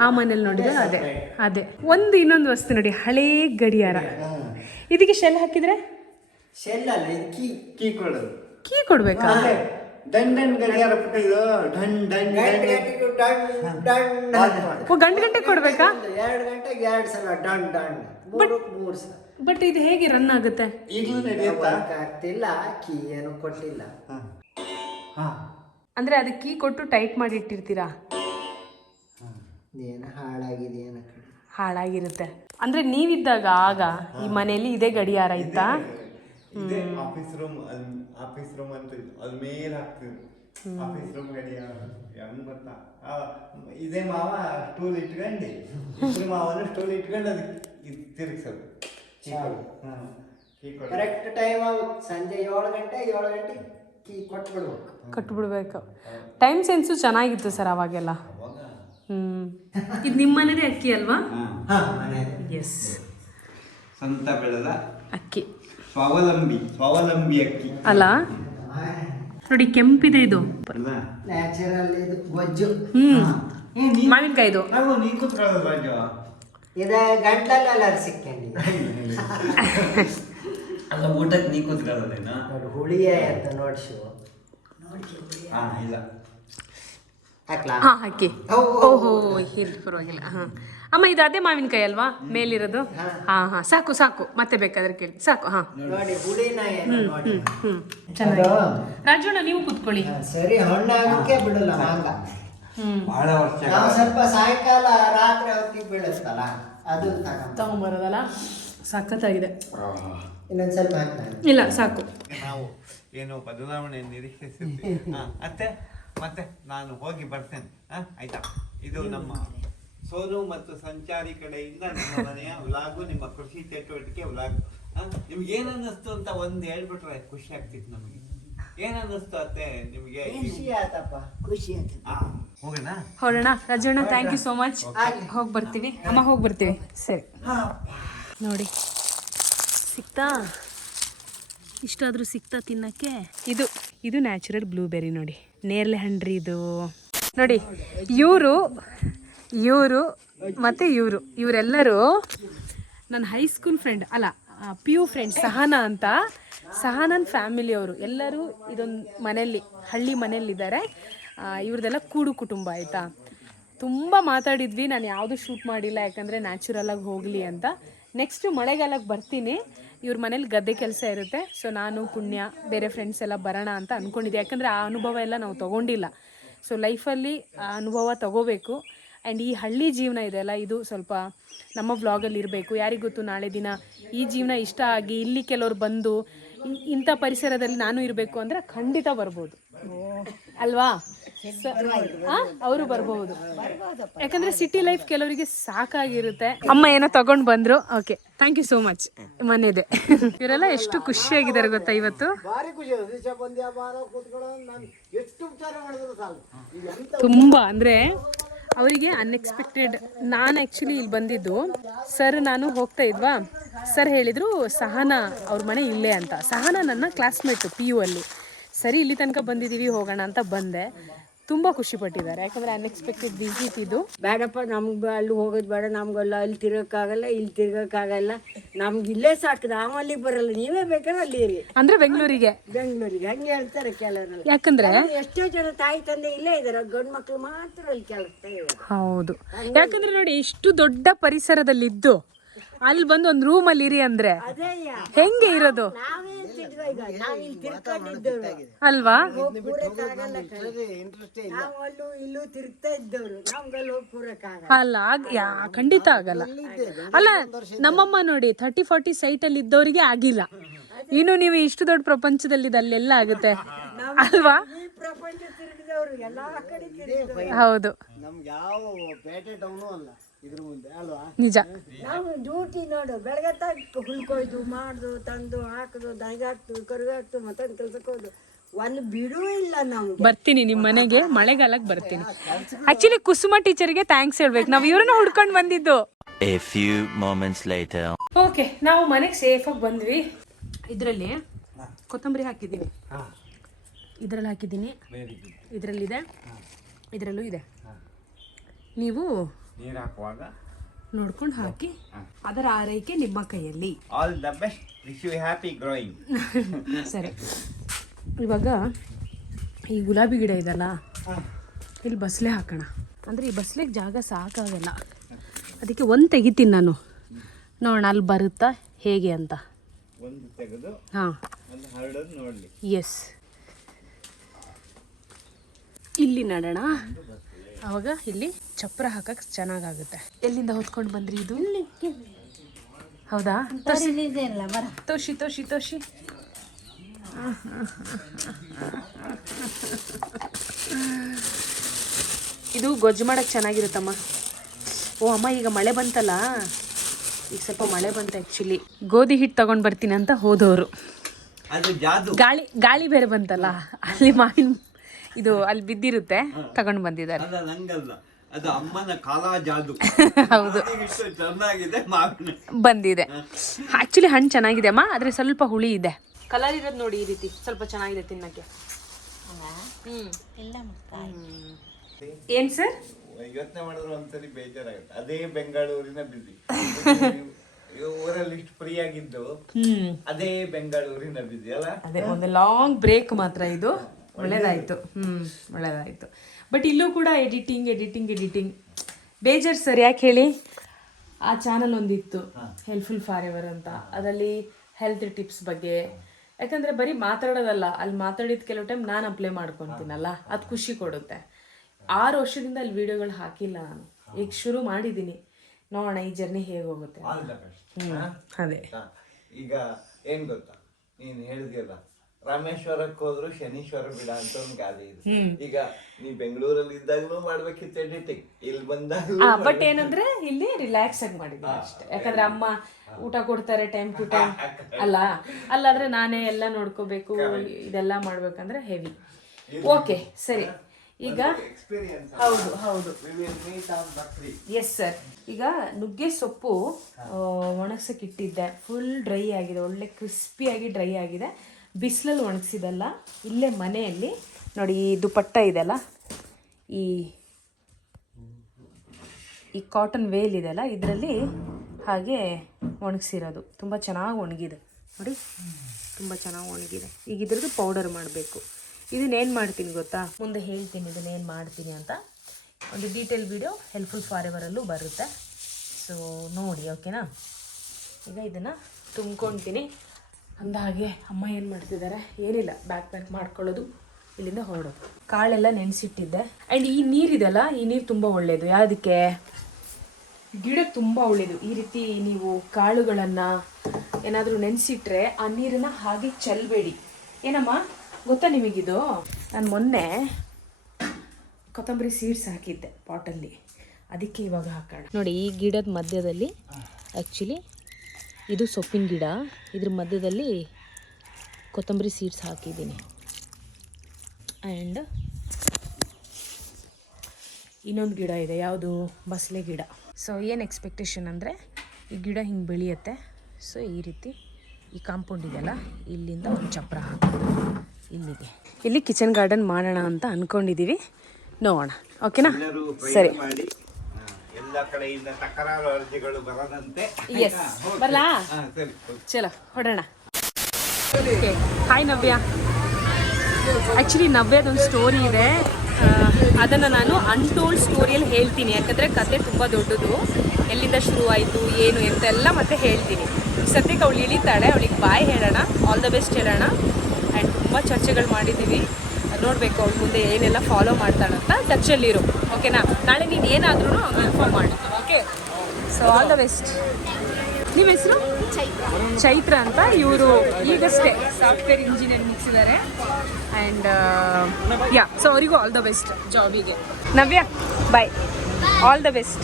ಆ ಮನೇಲಿ ನೋಡಿದ್ರೆ ಅದೇ ಅದೇ. ಒಂದು ಇನ್ನೊಂದು ವಸ್ತು ನೋಡಿ, ಹಳೇ ಗಡಿಯಾರ. ಇದಕ್ಕೆ ಶೆಲ್ ಹಾಕಿದ್ರೆ ಶೆಲ್ ಅಲ್ಲ, ಇದು ಕೀ ಕೊಡೋದು. ಕೀ ಕೊಡ್ಬೇಕಾ? ದಂಡನ್ ಗಡಿಯಾರ ಇದು ಢನ್ ಢನ್ ಗಂಟೆ ಗಂಟೆ ಕೊಡ್ಬೇಕಾ? 2 ಗಂಟೆಗೆ 2 ಸಲ ಡನ್ ಡನ್, 3 ಸಲ. ಬಟ್ ಇದು ಹೇಗೆ ರನ್ ಆಗುತ್ತೆ? ಈಗಲೂ ನಡೆಯುತ್ತಾ? ಆಗ್ತಿಲ್ಲ, ಕೀ ಏನು ಕೊಟ್ಟಿಲ್ಲ. ಅಂದ್ರೆ ಅದಕ್ಕೆ ಕೀ ಕೊಟ್ಟು ಟೈಟ್ ಮಾಡಿ ಇಟ್ಟಿರ್ತೀರಾ? ಏನು ಹಾಳಾಗಿದೆ, ಏನು ಹಾಳಾಗಿರುತ್ತೆ. ಅಂದ್ರೆ ನೀವಿದ್ದಾಗ ಆಗ ಈ ಮನೆಯಲ್ಲಿ ಇದೇ ಗಡಿಯಾರ ಇತ್ತಾ? ಆಫೀಸ್ ರೂಮ್ ಅಂತ ಅದ್ ಮೇಲೆ ಹಾಕ್ತಿದ್ರು. ಆಫೀಸ್ ರೂಮ್ ಗಡಿಯಾರ ಹೆಂಗ್ ಗೊತ್ತಾ? ಇದೇ ಮಾವ ಸ್ಟೂಲ್ ಇಟ್ಕೊಂಡು, ಇಬ್ರು ಮಾವನು ಸ್ಟೂಲ್ ಇಟ್ಕೊಂಡು ಅದಕ್ಕೆ ತಿರುಗಿಸೋದು. ಕರೆಕ್ಟ್ ಟೈಮ್ ಆಗುತ್ತೆ. ಸಂಜೆ 7 ಗಂಟೆ ಕೀ ಕೊಟ್ಬಿಡ್ಬೇಕು. ಟೈಮ್ ಸೆನ್ಸು ಚೆನ್ನಾಗಿತ್ತು ಸರ್ ಅವಾಗೆಲ್ಲ. ಇದು ನಿಮ್ಮ ಮನೇದೇ ಅಕ್ಕಿ ಅಲ್ವಾ? ಎಸ್, ಸ್ವಂತ ಬೆಳೆದ ಅಕ್ಕಿ, ಸ್ವಾವಲಂಬಿ ಅಕ್ಕಿ ಅಲ್ಲ. ನೋಡಿ, ಕೆಂಪಿದೆ ಇದು, ನ್ಯಾಚುರಲ್ ಇದು ಗೊಜ್ಜು. ಮಾವಿನಕಾಯಿದು. ನೀ ಕೂತ್ಕೊಳ್ಳೋದು ರಾಜು. ಇದು ಗಂಟ್ಲಲ್ಲೆಲ್ಲ ಸಿಕ್ಕಂಡಿ ಅಲ್ಲ, ಊಟಕ್ಕೆ ನೀ ಕೂತ್ಕೊಳ್ಳೋದೇನಾ? ನೋಡಿ, ಹುಳಿಯ ಅಂತ ನೋಡ್ಸು. ಇಲ್ಲ, ಹಾಕ್ಲಾ? ಹಾ ಹಾಕಿ. ಓಹೋ ಇರ್ಲಿ ಪರವಾಗಿಲ್ಲ. ಹಾ ಅಮ್ಮ ಇದು ಅದೇ ಮಾವಿನಕಾಯಿ ಅಲ್ವಾ ಮೇಲಿರೋದು? ಹಾ ಹಾ ಸಾಕು ಸಾಕು, ಮತ್ತೆ ಬೇಕಾದ್ರೆ ಕೇಳಿ, ಸಾಕು. ಹಾ ನೋಡಿ ಹುಳಿನ ಏನು ನೋಡಿ. ಚೆನ್ನಾಗಿ. ರಾಜಣ್ಣ ನೀವು ಕೂತ್ಕೊಳ್ಳಿ. ಸರಿ, ಹಣ್ಣಾಗಕ್ಕೆ ಬಿಡಲ್ಲ ಮಾಂಗ. ಬಹಳ ವರ್ಷ ನಾವು ಸ್ವಲ್ಪ ಸಾಯಂಕಾಲ ರಾತ್ರಿ ಹೊತ್ತಿಗೆ ಬೀಳುತ್ತಲ್ಲ ಅದು ತಗೊಂಬರೋದಲ್ಲ, ಸಖತ್ತಾಗಿದೆ. ಇನ್ನೊಂದ್ ಸ್ವಲ್ಪ ಹಾಕ್ಲಾ? ಇಲ್ಲ ಸಾಕು. ನಾವು ಏನು ಬದಲಾವಣೆ ನಿರೀಕ್ಷಿಸಿರ್ತೀವಿ. ಮತ್ತೆ ನಾನು ಹೋಗಿ ಬರ್ತೇನೆ. ಆಯ್ತಾ? ಇದು ನಮ್ಮ ಸೋನು ಮತ್ತು ಸಂಚಾರಿ ಕಡೆಯಿಂದ ನಿಮ್ಮ ಮನೆಯ ವ್ಲಾಗು, ನಿಮ್ಮ ಕೃಷಿ ಚಟುವಟಿಕೆ ವ್ಲಾಗ್. ನಿಮ್ಗೆ ಏನ್ ಅನ್ನಿಸ್ತು ಅಂತ ಒಂದ್ ಹೇಳ್ಬಿಟ್ರೆ ಖುಷಿ ಆಗ್ತಿತ್ತು ನಮಗೆ. ಏನ್ ಅನ್ನಿಸ್ತು ಅತ್ತೆ ನಿಮ್ಗೆ? ಖುಷಿ ಆಯ್ತಪ್ಪ, ಖುಷಿ ಆಯ್ತು. ಹೋಗೋಣ ಹೊರಡೋಣ. Rajanna thank you so much. ಹೋಗಿ ಬರ್ತೀವಿ ಅಮ್ಮ, ಹೋಗಿ ಬರ್ತೀವಿ. ಸರಿ ನೋಡಿ, ಸಿಕ್ತಾ? ಇಷ್ಟಾದರೂ ಸಿಕ್ತಾ ತಿನ್ನಕ್ಕೆ? ಇದು ನ್ಯಾಚುರಲ್ ಬ್ಲೂಬೆರಿ ನೋಡಿ, ನೇರಳೆ ಹಣ್ಣ್ರಿ ಇದು ನೋಡಿ. ಇವರು ಮತ್ತು ಇವರೆಲ್ಲರೂ ನನ್ನ ಹೈಸ್ಕೂಲ್ ಫ್ರೆಂಡ್, ಅಲ್ಲ PU ಫ್ರೆಂಡ್ ಸಹನಾ ಅಂತ. ಸಹನನ್ ಫ್ಯಾಮಿಲಿಯವರು ಎಲ್ಲರೂ ಇದೊಂದು ಮನೆಯಲ್ಲಿ, ಹಳ್ಳಿ ಮನೆಯಲ್ಲಿದ್ದಾರೆ. ಇವ್ರದ್ದೆಲ್ಲ ಕೂಡು ಕುಟುಂಬ ಆಯಿತಾ. ತುಂಬ ಮಾತಾಡಿದ್ವಿ. ನಾನು ಯಾವುದು ಶೂಟ್ ಮಾಡಿಲ್ಲ, ಯಾಕಂದರೆ ನ್ಯಾಚುರಲಾಗಿ ಹೋಗಲಿ ಅಂತ. ನೆಕ್ಸ್ಟು ಮಳೆಗಾಲಕ್ಕೆ ಬರ್ತೀನಿ. ಇವ್ರ ಮನೇಲಿ ಗದ್ದೆ ಕೆಲಸ ಇರುತ್ತೆ. ಸೊ ನಾನು ಪುಣ್ಯ ಬೇರೆ ಫ್ರೆಂಡ್ಸ್ ಎಲ್ಲ ಬರೋಣ ಅಂತ ಅಂದ್ಕೊಂಡಿದ್ದೆ. ಯಾಕಂದರೆ ಆ ಅನುಭವ ಎಲ್ಲ ನಾವು ತೊಗೊಂಡಿಲ್ಲ. ಸೊ ಲೈಫಲ್ಲಿ ಆ ಅನುಭವ ತೊಗೋಬೇಕು. ಆ್ಯಂಡ್ ಈ ಹಳ್ಳಿ ಜೀವನ ಇದೆಯಲ್ಲ, ಇದು ಸ್ವಲ್ಪ ನಮ್ಮ ವ್ಲಾಗಲ್ಲಿ ಇರಬೇಕು. ಯಾರಿಗೆ ಗೊತ್ತು, ನಾಳೆ ದಿನ ಈ ಜೀವನ ಇಷ್ಟ ಆಗಿ ಇಲ್ಲಿ ಕೆಲವ್ರು ಬಂದು ಇಂಥ ಪರಿಸರದಲ್ಲಿ ನಾನು ಇರಬೇಕು ಅಂದರೆ ಖಂಡಿತ ಬರ್ಬೋದು ಅಲ್ವಾ? ಅವರು ಬರ್ಬೋದು. ಯಾಕಂದರೆ ಸಿಟಿ ಲೈಫ್ ಕೆಲವರಿಗೆ ಸಾಕಾಗಿರುತ್ತೆ. ಅಮ್ಮ ಏನೋ ತಗೊಂಡು ಬಂದರು. Okay, thank you so much. ಮನೆದೆ ಇವರೆಲ್ಲ ಎಷ್ಟು ಖುಷಿಯಾಗಿದ್ದಾರೆ ಗೊತ್ತಾ ಇವತ್ತು. ತುಂಬ ಅಂದರೆ ಅವರಿಗೆ ಅನ್ಎಕ್ಸ್ಪೆಕ್ಟೆಡ್. ನಾನು ಆ್ಯಕ್ಚುಲಿ ಇಲ್ಲಿ ಬಂದಿದ್ದು, ಸರ್ ನಾನು ಹೋಗ್ತಾ ಇದ್ವಾ, ಸರ್ ಹೇಳಿದರು ಸಹನಾ ಅವ್ರ ಮನೆ ಇಲ್ಲೇ ಅಂತ. ಸಹನಾ ನನ್ನ ಕ್ಲಾಸ್ಮೇಟು PU ಅಲ್ಲಿ. ಸರಿ ಇಲ್ಲಿ ತನಕ ಬಂದಿದ್ದೀವಿ, ಹೋಗೋಣ ಅಂತ ಬಂದೆ. ತುಂಬ ಖುಷಿಪಟ್ಟಿದ್ದಾರೆ. ಯಾಕಂದರೆ ಅನ್ಎಕ್ಸ್ಪೆಕ್ಟೆಡ್ ವಿಸಿಟ್ ಇದು. ಬೇಡಪ್ಪ, ನಮ್ಗೆ ಅಲ್ಲಿ ಹೋಗೋದು ಬೇಡ, ನಮ್ಗೆಲ್ಲ ಅಲ್ಲಿ ತಿರ್ಗೋಕ್ಕಾಗಲ್ಲ, ಇಲ್ಲಿ ತಿರ್ಗೋಕ್ಕಾಗಲ್ಲ, ನಮ್ಗೆ ಇಲ್ಲೇ ಸಾಕು, ನಾವು ಅಲ್ಲಿಗೆ ಬರಲ್ಲ, ನೀವೇ ಬೇಕಾದ್ರೆ ಅಲ್ಲಿ ಇರಿ ಅಂದರೆ ಬೆಂಗಳೂರಿಗೆ ಹಂಗೆ ಹೇಳ್ತಾರೆ ಕೆಲವರೆಲ್ಲ. ಯಾಕಂದ್ರೆ ಎಷ್ಟೋ ಜನ ತಾಯಿ ತಂದೆ ಇಲ್ಲೇ ಇದ್ದಾರೆ, ಗಂಡು ಮಕ್ಳು ಮಾತ್ರ ಅಲ್ಲಿ ಕೆಲಸ ಇದ್ದಾರೆ. ಹೌದು, ಯಾಕಂದ್ರೆ ನೋಡಿ ಇಷ್ಟು ದೊಡ್ಡ ಪರಿಸರದಲ್ಲಿದ್ದು ಅಲ್ಲಿ ಬಂದು ಒಂದು ರೂಮಲ್ಲಿ ಇರಿ ಅಂದ್ರೆ ಹೆಂಗೆ ಇರೋದು ನಾವೇ ಇರ್ತಿದ್ವಿ, ಈಗ ನಾವು ಇಲ್ಲಿ ತಿರ್ಕೊಂಡಿದ್ದವ್ರು ಅಲ್ವಾ? ಕೂರಕ್ಕಾಗಲ್ಲ, ನಾವು ಅಲ್ಲೂ ಇಲ್ಲೂ ತಿರ್ಗ್ತಾ ಇದ್ದವ್ರು, ನಮ್ಗಲ್ಲಿ ಹೋಗಿ ಕೂರಕ್ಕಾಗಲ್ಲ. ಅಲ್ಲ ಖಂಡಿತ ಆಗಲ್ಲ. ಅಲ್ಲ ನಮ್ಮಮ್ಮ ನೋಡಿ 30-40 ಸೈಟಲ್ಲಿ ಇದ್ದವರಿಗೆ ಆಗಿಲ್ಲ. ಇನ್ನು ನೀವು ಇಷ್ಟು ದೊಡ್ಡ ಪ್ರಪಂಚದಲ್ಲಿ ಅಲ್ಲೆಲ್ಲ ಆಗುತ್ತೆ ಅಲ್ವಾ? ಈ ಪ್ರಪಂಚ ತಿರುಗಿದವ್ರು ಎಲ್ಲಾ ಕಡೆ ತಿರುಗಿದವ್ರು. ಹೌದು, ನಮ್ಗೆ ಯಾವ ಪೇಟೆ ಟೌನು ಅಲ್ಲ ಇದ್ರ ಮುಂದೆ ಅಲ್ವಾ? ನಿಜ. ನಾವು ಡ್ಯೂಟಿ ನೋಡು, ಬೆಳಗ್ಗೆ ಹುಲ್ಕೊಯ್ದು ಮಾಡ್ದು ತಂದು ಹಾಕುದು, ದನಗೆ ಹಾಕ್ತು, ಕರುಗೆ ಹಾಕ್ತು, ಮತ್ತೊಂದು ಕೆಲ್ಸಕ್ಕೆ ಹೋದು, ಒಂದು ಬಿಡೂ ಇಲ್ಲ ನಮ್ಗೆ. ಬರ್ತೀನಿ ನಿಮ್ಮ ಮನೆಗೆ, ಮಳೆಗಾಲಕ್ಕೆ ಬರ್ತೀನಿ. ಆಕ್ಚುಲಿ ಕುಸುಮ ಟೀಚರ್ಗೆ ಥ್ಯಾಂಕ್ಸ್ ಹೇಳ್ಬೇಕು, ನಾವು ಇವ್ರನ್ನ ಹುಡ್ಕೊಂಡು ಬಂದಿದ್ದು. A few moments later. Okay, ನಾವು ಮನೆಗೆ ಸೇಫಾಗಿ ಬಂದ್ವಿ. ಇದರಲ್ಲಿ ಕೊತ್ತಂಬರಿ ಹಾಕಿದ್ದೀವಿ, ಇದರಲ್ಲಿ ಹಾಕಿದ್ದೀನಿ, ಇದರಲ್ಲಿದೆ, ಇದರಲ್ಲೂ ಇದೆ. ನೀವು ನೀರು ಹಾಕುವಾಗ ನೋಡ್ಕೊಂಡು ಹಾಕಿ. ಅದರ ಆರೈಕೆ ನಿಮ್ಮ ಕೈಯಲ್ಲಿ. All the best, wish you happy growing. ಸರಿ, ಇವಾಗ ಈ ಗುಲಾಬಿ ಗಿಡ ಇದಲ್ಲ, ಇಲ್ಲಿ ಬಸ್ಲೆ ಹಾಕೋಣ. ಅಂದರೆ ಈ ಬಸ್ಲೆಗೆ ಜಾಗ ಸಾಕಾಗಲ್ಲ, ಅದಕ್ಕೆ ಒಂದು ತೆಗಿತೀನಿ ನಾನು, ನೋಡೋಣ ಅಲ್ಲಿ ಬರುತ್ತಾ ಹೇಗೆ ಅಂತ. ಒಂದು ತೆಗೆದು ಹಾಂ, ಒಂದು ಹರಡೋದು ನೋಡಲಿ. ಎಸ್, ಇಲ್ಲಿ ನಡೋಣ. ಆವಾಗ ಇಲ್ಲಿ ಚಪ್ರ ಹಾಕಕ್ಕೆ ಚೆನ್ನಾಗಾಗುತ್ತೆ. ಎಲ್ಲಿಂದ ಹೊತ್ಕೊಂಡು ಬಂದ್ರಿ ಇದು? ಹೌದಾ? ತೋಷಿ ತೋಷಿ ತೋಷಿ. ಇದು ಗೊಜ್ಜು ಮಾಡಕ್ಕೆ ಚೆನ್ನಾಗಿರುತ್ತಮ್ಮ. ಓ ಅಮ್ಮ, ಈಗ ಮಳೆ ಬಂತಲ್ಲ, ಈಗ ಸ್ವಲ್ಪ ಮಳೆ ಬಂತು. ಆ್ಯಕ್ಚುಲಿ ಗೋಧಿ ಹಿಟ್ಟು ತಗೊಂಡು ಬರ್ತೀನಿ ಅಂತ ಹೋದವರು, ಅದು ಜಾದು. ಗಾಳಿ ಬೇರೆ ಬಂತಲ್ಲ, ಅಲ್ಲಿ ಮಾವಿನ ಇದು ಅಲ್ಲಿ ಬಿದ್ದಿರುತ್ತೆ, ತಗೊಂಡು ಬಂದಿದ್ದಾರೆ. ಅಲ್ಲ, ನಂಗಲ್ಲ, ಅದು ಅಮ್ಮನ ಕಾಲಾ ಜಾದು. ಹೌದು, ಚೆನ್ನಾಗಿದೆ, ಮಾವಿನ ಬಂದಿದೆ. ಆ್ಯಕ್ಚುಲಿ ಹಣ್ಣು ಚೆನ್ನಾಗಿದೆ ಅಮ್ಮ, ಆದರೆ ಸ್ವಲ್ಪ ಹುಳಿ ಇದೆ. ಕಲರ್ ಇರೋದು ನೋಡಿ, ಈ ರೀತಿ ಸ್ವಲ್ಪ ಚೆನ್ನಾಗಿದೆ ತಿನ್ನಕ್ಕೆ. ಏನು ಸರ್? ಯೋಚನೆ ಮಾಡಿದ್ರೆ ಒಂದ್ಸರಿ ಬೇಜಾರಾಗುತ್ತೆ. ಅದೇ ಬೆಂಗಳೂರಿನ ಬಿಸಿ, ಊರಲ್ಲಿ ಇಷ್ಟು ಫ್ರೀ ಆಗಿದ್ದು ಅದೇ ಬೆಂಗಳೂರಿನ ಬಿಸಿ ಅಲ್ಲ. ಅದೇ ಒಂದು ಲಾಂಗ್ ಬ್ರೇಕ್ ಮಾತ್ರ ಇದು. ಒಳ್ಳೇದಾಯ್ತು, ಒಳ್ಳೇದಾಯ್ತು. ಬಟ್ ಇಲ್ಲೂ ಕೂಡ ಎಡಿಟಿಂಗ್ ಬೇಜಾರು ಸರ್. ಯಾಕೆ ಹೇಳಿ, ಆ ಚಾನಲ್ ಒಂದಿತ್ತು ಹೆಲ್ಪ್ಫುಲ್ ಫಾರ್ ಎವರ್ ಅಂತ, ಅದರಲ್ಲಿ ಹೆಲ್ತ್ ಟಿಪ್ಸ್ ಬಗ್ಗೆ, ಯಾಕಂದರೆ ಬರೀ ಮಾತಾಡೋದಲ್ಲ, ಅಲ್ಲಿ ಮಾತಾಡಿದ ಕೆಲವು ಟೈಮ್ ನಾನು ಅಪ್ಲೈ ಮಾಡ್ಕೊತೀನಲ್ಲ, ಅದು ಖುಷಿ ಕೊಡುತ್ತೆ. 6 ವರ್ಷದಿಂದ ಅಲ್ಲಿ ವಿಡಿಯೋಗಳು ಹಾಕಿಲ್ಲ ನಾನು, ಈಗ ಶುರು ಮಾಡಿದ್ದೀನಿ. ನೋಡೋಣ ಈ ಜರ್ನಿ ಹೇಗೆ ಹೋಗುತ್ತೆ. ಅದೇ ಈಗ ಏನ್ ಗೊತ್ತಾ, ನೀನ್ ಹೇಳಿದ್ಯಲ್ಲ ರಾಮೇಶ್ವರಕ್ಕೆ ಹೋದ್ರು ಶನೀಶ್ವರ ಬಿಡ ಅಂತ ಒಂದು ಗಾದೆ ಇದೆ. ಈಗ ನೀ ಬೆಂಗಳೂರಲ್ಲಿ ಇದ್ದಾಗಲೂ ಮಾಡ್ಬೇಕಿತ್ತು ಎಡಿಟಿಂಗ್, ಇಲ್ಲಿ ಬಂದಾಗ ಬಟ್ ಏನಂದ್ರೆ ಇಲ್ಲಿ ರಿಲ್ಯಾಕ್ಸ್ ಆಗಿ ಮಾಡಿದ್ದೀನಿ ಅಷ್ಟೇ. ಯಾಕಂದ್ರೆ ಅಮ್ಮ ಊಟ ಕೊಡ್ತಾರೆ ಟೈಮ್ ಟು ಟೈಮ್ ಅಲ್ಲಾದ್ರೆ ನಾನೇ ಎಲ್ಲ ನೋಡ್ಕೋಬೇಕು, ಇದೆಲ್ಲ ಮಾಡ್ಬೇಕಂದ್ರೆ ಹೆವಿ. ಓಕೆ ಸರಿ, ಈಗ ಹೌದು ಎಸ್ ಸರ್. ಈಗ ನುಗ್ಗೆ ಸೊಪ್ಪು ಒಣಗ್ಸಕ್ಕೆ ಇಟ್ಟಿದ್ದೆ, ಫುಲ್ ಡ್ರೈ ಆಗಿದೆ, ಒಳ್ಳೆ ಕ್ರಿಸ್ಪಿಯಾಗಿ ಡ್ರೈ ಆಗಿದೆ. ಬಿಸಿಲಲ್ಲಿ ಒಣಗಿಸಿದಲ್ಲ, ಇಲ್ಲೇ ಮನೆಯಲ್ಲಿ ನೋಡಿ ಈ ದುಪಟ್ಟ ಇದೆಲ್ಲ, ಈ ಕಾಟನ್ ವೇಲ್ ಇದೆಲ್ಲ, ಇದರಲ್ಲಿ ಹಾಗೆ ಒಣಗಿಸಿರೋದು. ತುಂಬ ಚೆನ್ನಾಗಿ ಒಣಗಿದೆ ನೋಡಿ, ತುಂಬ ಚೆನ್ನಾಗಿ ಒಣಗಿದೆ. ಈಗ ಇದ್ರದ್ದು ಪೌಡರ್ ಮಾಡಬೇಕು. ಇದನ್ನೇನು ಮಾಡ್ತೀನಿ ಗೊತ್ತಾ, ಮುಂದೆ ಹೇಳ್ತೀನಿ ಇದನ್ನೇನು ಮಾಡ್ತೀನಿ ಅಂತ. ಒಂದು ಡೀಟೇಲ್ ವಿಡಿಯೋ ಹೆಲ್ಪ್ಫುಲ್ ಫಾರ್ ಎವರಲ್ಲೂ ಬರುತ್ತೆ, ಸೊ ನೋಡಿ ಓಕೆನಾ. ಈಗ ಇದನ್ನು ತುಂಬ್ಕೊತೀನಿ. ಅಂದಹಾಗೆ ಅಮ್ಮ ಏನು ಮಾಡ್ತಿದ್ದಾರೆ, ಏನಿಲ್ಲ, ಬ್ಯಾಕ್ ಪ್ಯಾಕ್ ಮಾಡ್ಕೊಳ್ಳೋದು, ಇಲ್ಲಿಂದ ಹೊರಡೋದು. ಕಾಳೆಲ್ಲ ನೆನೆಸಿಟ್ಟಿದ್ದೆ. ಆ್ಯಂಡ್ ಈ ನೀರಿದೆಲ್ಲ, ಈ ನೀರು ತುಂಬ ಒಳ್ಳೆಯದು. ಯಾವುದಕ್ಕೆ, ಗಿಡಕ್ಕೆ ತುಂಬ ಒಳ್ಳೆಯದು. ಈ ರೀತಿ ನೀವು ಕಾಳುಗಳನ್ನು ಏನಾದರೂ ನೆನೆಸಿಟ್ರೆ ಆ ನೀರನ್ನು ಹಾಗೆ ಚೆಲ್ಲಬೇಡಿ. ಏನಮ್ಮ ಗೊತ್ತಾ ನಿಮಗಿದು, ನಾನು ಮೊನ್ನೆ ಕೊತ್ತಂಬರಿ ಸೀಡ್ಸ್ ಹಾಕಿದ್ದೆ ಪಾಟಲ್ಲಿ, ಅದಕ್ಕೆ ಇವಾಗ ಹಾಕೋಣ. ನೋಡಿ ಈ ಗಿಡದ ಮಧ್ಯದಲ್ಲಿ ಆ್ಯಕ್ಚುಲಿ ಇದು ಸೊಪ್ಪಿನ ಗಿಡ, ಇದ್ರ ಮಧ್ಯದಲ್ಲಿ ಕೊತ್ತಂಬರಿ ಸೀಡ್ಸ್ ಹಾಕಿದ್ದೀನಿ. ಆ್ಯಂಡ್ ಇನ್ನೊಂದು ಗಿಡ ಇದೆ, ಯಾವುದು, ಬಸಳೆ ಗಿಡ. ಸೊ ಏನು ಎಕ್ಸ್ಪೆಕ್ಟೇಷನ್ ಅಂದರೆ ಈ ಗಿಡ ಹಿಂಗೆ ಬೆಳೆಯುತ್ತೆ. ಸೊ ಈ ರೀತಿ ಈ ಕಾಂಪೌಂಡ್ ಇದೆಯಲ್ಲ, ಇಲ್ಲಿಂದ ಒಂದು ಚಪ್ರ ಹಾಕೋದು ಇಲ್ಲಿಗೆ. ಇಲ್ಲಿ ಕಿಚನ್ ಗಾರ್ಡನ್ ಮಾಡೋಣ ಅಂತ ಅಂದ್ಕೊಂಡಿದ್ದೀವಿ, ನೋಡೋಣ ಓಕೆನಾ. ಸರಿ, ಮಾಡಿ ಎಲ್ಲ ಕಡೆಯಿಂದ ತಕರಾರು ಅರ್ಜಿಗಳು ಬರದಂತೆ. ಎಸ್ ಬರಲಾ, ಸರಿ, ಚಲೋ ಹೊಡೋಣ. ಹಾಯ್ ನವ್ಯ. ಆ್ಯಕ್ಚುಲಿ ನವ್ಯದೊಂದು ಸ್ಟೋರಿ ಇದೆ, ಅದನ್ನು ನಾನು ಅನ್ಟೋಲ್ಡ್ ಸ್ಟೋರಿಯಲ್ಲಿ ಹೇಳ್ತೀನಿ. ಯಾಕಂದರೆ ಕತೆ ತುಂಬ ದೊಡ್ಡದು, ಎಲ್ಲಿಂದ ಶುರುವಾಯಿತು ಏನು ಎಂತೆಲ್ಲ ಮತ್ತೆ ಹೇಳ್ತೀನಿ. ಸದ್ಯಕ್ಕೆ ಅವಳು ಇಳಿತಾಳೆ, ಅವಳಿಗೆ ಬಾಯ್ ಹೇಳೋಣ, ಆಲ್ ದ ಬೆಸ್ಟ್ ಹೇಳೋಣ. ಆ್ಯಂಡ್ ತುಂಬ ಚರ್ಚೆಗಳು ಮಾಡಿದ್ದೀವಿ, ನೋಡಬೇಕು ಅವಳು ಮುಂದೆ ಏನೆಲ್ಲ ಫಾಲೋ ಮಾಡ್ತಾಳಂತ. ಟಚ್ಚಲ್ಲಿರು ಓಕೆನಾ. ನಾಳೆ ನೀನು ಏನಾದ್ರೂ ಇನ್ಫಾರ್ಮ್ ಮಾಡು, okay. So all the best. ನಿಮ್ಮ ಹೆಸರು ಚೈತ್ರ ಅಂತ. ಇವರು ಈಗಷ್ಟೇ ಸಾಫ್ಟ್ವೇರ್ ಇಂಜಿನಿಯರ್ ಮುಗಿಸಿದ್ದಾರೆ. ಆ್ಯಂಡ್ ಯಾ, ಸೊ ಅವರಿಗೂ ಆಲ್ ದ ಬೆಸ್ಟ್ ಜಾಬಿಗೆ. Navya bye, all the best.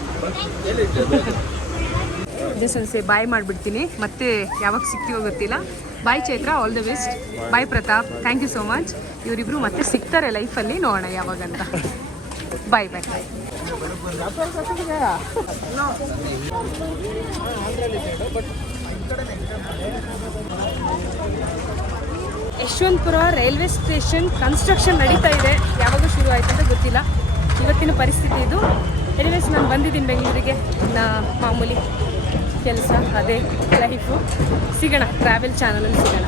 Just ಒಂದು ಬಾಯ್ ಮಾಡಿಬಿಡ್ತೀನಿ, ಮತ್ತೆ ಯಾವಾಗ ಸಿಗ್ತೀವೋ ಗೊತ್ತಿಲ್ಲ. Bye Chaitra, all the best. Bye Pratap, thank you so much. ಇವರಿಬ್ಬರು ಮತ್ತೆ ಸಿಗ್ತಾರೆ ಲೈಫಲ್ಲಿ, ನೋಡೋಣ ಯಾವಾಗಂತ. Bye bye. Yeshwanthpur railway station construction ನಡೀತಾ ಇದೆ, ಯಾವಾಗ ಶುರು ಆಯ್ತು ಅಂತ ಗೊತ್ತಿಲ್ಲ. ಇವತ್ತಿನ ಪರಿಸ್ಥಿತಿ ಇದು. ಎನಿವೇಸ್ ನಾನು ಬಂದಿದ್ದೀನಿ ಬೆಂಗಳೂರಿಗೆ, ಮಾಮೂಲಿ ಕೆಲಸ, ಅದೇ ಲೈಫು. ಸಿಗೋಣ ಟ್ರಾವೆಲ್ ಚಾನಲಲ್ಲಿ ಸಿಗೋಣ.